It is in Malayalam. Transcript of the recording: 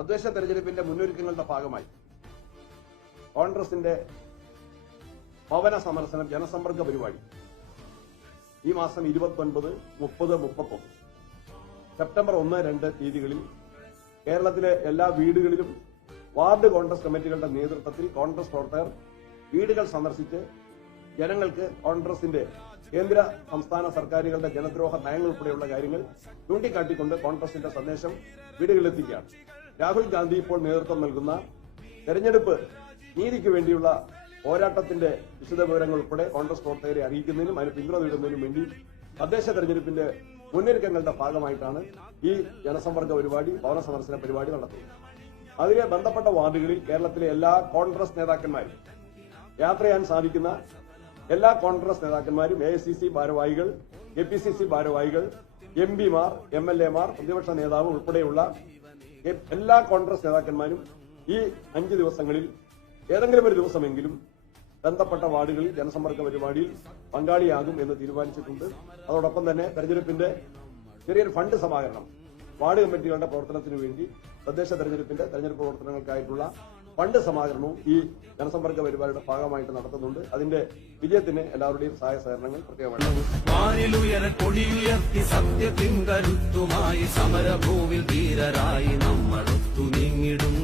തദ്ദേശ തെരഞ്ഞെടുപ്പിന്റെ മുന്നൊരുക്കങ്ങളുടെ ഭാഗമായി കോൺഗ്രസിന്റെ ഭവന സന്ദർശനം ജനസമ്പർക്ക പരിപാടി ഈ മാസം 29, 30, 31 സെപ്റ്റംബർ 1, 2 തീയതികളിൽ കേരളത്തിലെ എല്ലാ വീടുകളിലും വാർഡ് കോൺഗ്രസ് കമ്മിറ്റികളുടെ നേതൃത്വത്തിൽ കോൺഗ്രസ് പ്രവർത്തകർ വീടുകൾ സന്ദർശിച്ച് ജനങ്ങൾക്ക് കോൺഗ്രസിന്റെ കേന്ദ്ര സംസ്ഥാന സർക്കാരുകളുടെ ജനദ്രോഹ നയങ്ങൾ ഉൾപ്പെടെയുള്ള കാര്യങ്ങൾ ചൂണ്ടിക്കാട്ടിക്കൊണ്ട് കോൺഗ്രസിന്റെ സന്ദേശം വീടുകളിലെത്തിക്കുകയാണ്. രാഹുൽ ഗാന്ധി ഇപ്പോൾ നേതൃത്വം നൽകുന്ന തെരഞ്ഞെടുപ്പ് നീതിക്ക് വേണ്ടിയുള്ള പോരാട്ടത്തിന്റെ വിശദവിവരങ്ങൾ ഉൾപ്പെടെ കോൺഗ്രസ് പ്രവർത്തകരെ അറിയിക്കുന്നതിനും അതിന് പിന്തുണ നേടുന്നതിനും വേണ്ടി തദ്ദേശ തെരഞ്ഞെടുപ്പിന്റെ മുന്നൊരുക്കങ്ങളുടെ ഭാഗമായിട്ടാണ് ഈ ജനസമ്പർക്ക പരിപാടി, ഭവന സന്ദർശന പരിപാടി നടത്തുന്നത്. അതിലെ ബന്ധപ്പെട്ട വാർഡുകളിൽ കേരളത്തിലെ എല്ലാ കോൺഗ്രസ് നേതാക്കന്മാരും, യാത്ര ചെയ്യാൻ സാധിക്കുന്ന എല്ലാ കോൺഗ്രസ് നേതാക്കന്മാരും, AICC ഭാരവാഹികൾ, APCC ഭാരവാഹികൾ, MPമാർ, MLAമാർ, പ്രതിപക്ഷ നേതാവ് ഉൾപ്പെടെയുള്ള എല്ലാ കോൺഗ്രസ് നേതാക്കന്മാരും ഈ 5 ദിവസങ്ങളിൽ ഏതെങ്കിലും ഒരു ദിവസമെങ്കിലും ബന്ധപ്പെട്ട വാർഡുകളിൽ ജനസമ്പർക്ക പരിപാടിയിൽ പങ്കാളിയാകും എന്ന് തീരുമാനിച്ചിട്ടുണ്ട്. അതോടൊപ്പം തന്നെ തെരഞ്ഞെടുപ്പിന്റെ ചെറിയൊരു ഫണ്ട് സമാഹരണം വാർഡ് കമ്മിറ്റികളുടെ പ്രവർത്തനത്തിനു വേണ്ടി തദ്ദേശ തെരഞ്ഞെടുപ്പിന്റെ തെരഞ്ഞെടുപ്പ് പ്രവർത്തനങ്ങൾക്കായിട്ടുള്ള ഫണ്ട് സമാഹരണവും ഈ ജനസമ്പർക്ക പരിപാടിയുടെ ഭാഗമായിട്ട് നടത്തുന്നുണ്ട്. അതിന്റെ വിജയത്തിന് എല്ലാവരുടെയും സഹായ സഹകരണങ്ങൾ പ്രത്യേകമായി. സമരഭൂവിൽ ധീരരായി നമ്മൾ ഒത്തു നീങ്ങിടും.